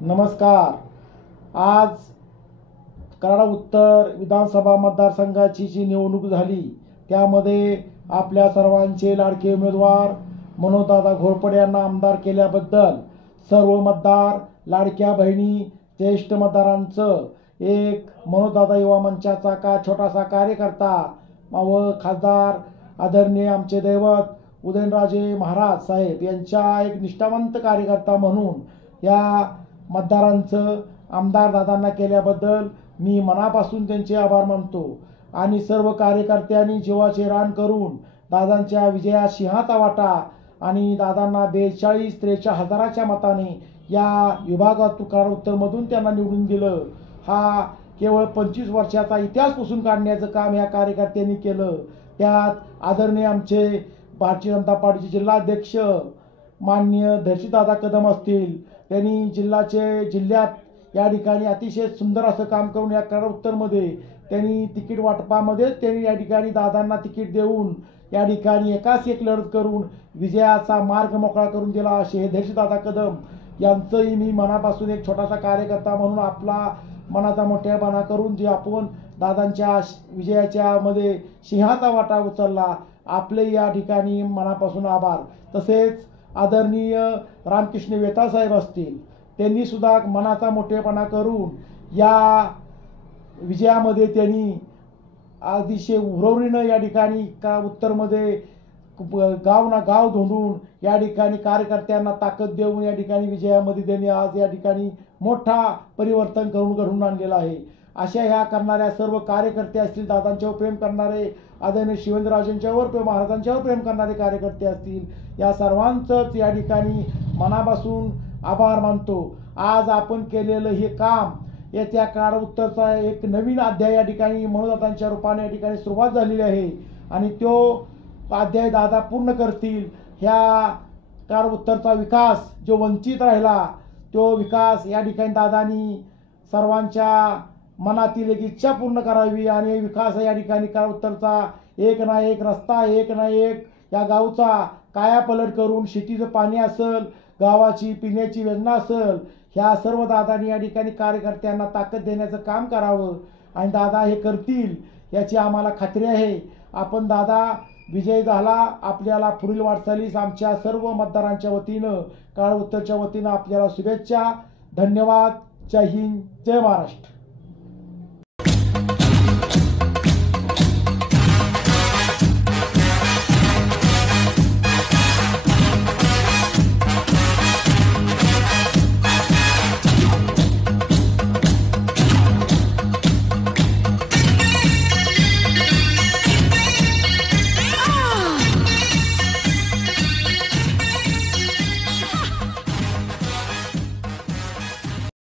नमस्कार। आज कराड उत्तर विधानसभा मतदारसंघाची जी निवडणूक झाली त्यामध्ये आपल्या सर्वांचे लाडके उमेदवार मनोजदादा घोरपडे यांना आमदार केल्याबद्दल सर्व मतदार, लाडक्या बहिणी, ज्येष्ठ मतदारांचं एक मनोजदादा युवा मंचाचा छोटासा कार्यकर्ता व खासदार आदरणीय आमचे दैवत उदयनराजे महाराज साहेब यांच्या एक निष्ठावंत कार्यकर्ता म्हणून या मतदारांचं आमदार दादांना केल्याबद्दल मी मनापासून त्यांचे आभार मानतो आणि सर्व कार्यकर्त्यांनी जीवाचे रान करून दादांच्या विजयात सिंहाचा वाटा आणि दादांना 42-43 हजाराच्या मताने या विभागात कराड उत्तरमधून त्यांना निवडून दिलं। हा केवळ 25 वर्षाचा इतिहास पुसून काढण्याचं काम या कार्यकर्त्यांनी केलं। त्यात आदरणीय आमचे भारतीय जनता पार्टीचे जिल्हाध्यक्ष माननीय धैर्यशीलदादा कदम असतील, त्यांनी जिल्ह्यात या ठिकाणी अतिशय सुंदर असं काम करून या कराड उत्तरमध्ये त्यांनी तिकीट वाटपामध्ये त्यांनी या ठिकाणी दादांना तिकीट देऊन या ठिकाणी एकाच एक लढत करून विजयाचा मार्ग मोकळा करून दिला। असे धैर्यशीलदादा कदम यांचंही मी मनापासून एक छोटासा कार्यकर्ता म्हणून आपला मनाचा मोठेपणा करून जे आपण दादांच्या विजयाच्या मध्ये सिंहाचा वाटा उचलला, आपले या ठिकाणी मनापासून आभार। तसेच आदरणीय रामकृष्ण वेताळ साहेब असतील, त्यांनी सुद्धा मनाचा मोठेपणा करून या विजयामध्ये त्यांनी अतिशय उरवरीनं या ठिकाणी उत्तरमध्ये गाव धोंडून या ठिकाणी कार्यकर्त्यांना ताकद देऊन या ठिकाणी विजयामध्ये त्यांनी आज या ठिकाणी मोठा परिवर्तन घडवून आणलेला आहे। अशा ह्या करणाऱ्या सर्व कार्यकर्ते असतील, दादांच्यावर प्रेम करणारे, आदरणीय शिवेंद्रराजेंच्यावर महाराजांच्यावर प्रेम करणारे कार्यकर्ते असतील, या सर्वांचंच या ठिकाणी मनापासून आभार मानतो। आज आपण केलेलं हे काम येत्या कराड उत्तरचा एक नवीन अध्याय या ठिकाणी मनोजदादांच्या रूपाने या ठिकाणी सुरुवात झालेली आहे आणि तो अध्याय दादा पूर्ण करतील। ह्या कराड उत्तरचा विकास जो वंचित राहिला तो विकास या ठिकाणी दादांनी सर्वांच्या मनातील एक इच्छा पूर्ण करावी आणि विकास या ठिकाणी कराड उत्तरचा एक ना एक रस्ता, एक ना एक या गावचा कायापलट करून शेतीचं पाणी असेल, गावाची पिण्याची योजना असेल, ह्या सर्व दादांनी या ठिकाणी कार्यकर्त्यांना ताकद देण्याचं काम करावं आणि दादा हे करतील याची आम्हाला खात्री आहे। आपण दादा विजय झाला, आपल्याला पुढील वाटचालीस आमच्या सर्व मतदारांच्या वतीनं कराड उत्तरच्या वतीनं आपल्याला शुभेच्छा। धन्यवाद। जय हिंद, जय महाराष्ट्र।